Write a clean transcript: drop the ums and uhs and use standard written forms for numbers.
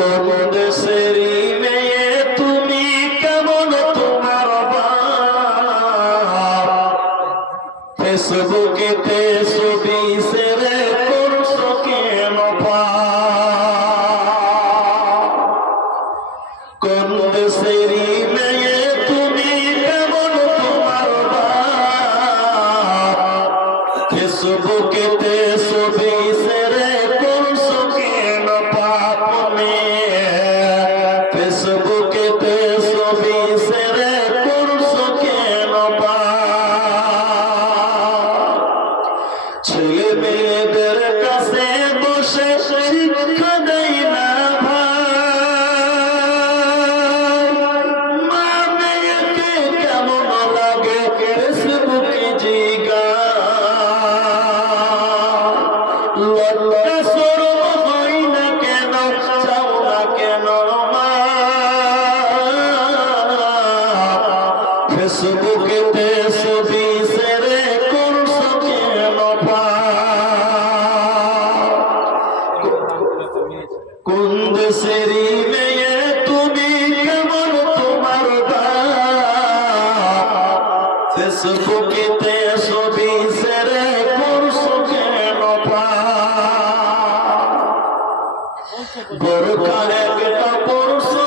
কোন দেশেরই মেয়ে তুমি, কেমন তোমার বাপ? ফেসবুকেতে ছবি ছেড়ে করছো কেন পাপ? কোন দেশেরই মেয়ে তুমি, কেমন তোমার বাপ? ফেসবুকেতে ছবি ছেড়ে করছো কেন পাপ? ফেসবুকেতে ছবি ছেড়ে করছো কেন পাপ? ছেলে মেয়েদের কাছে বসে শিক্ষা দেয় না ভাই, মা মেয়েকে কেমন লাগে ফেসবুকে জিজ্ঞাসা। লজ্জা শরম হয় না কেন, চাও না কেন মা? ফেসবুকেতে ছবি ছেড়ে করছো কেন পাপ? কোন দেশেরই মেয়ে তুমি, কেমন তোমার বাপ? ফেসবুকেতে ছবি ছেড়ে করছো কেন পাপ? বোরখার একটা পরশু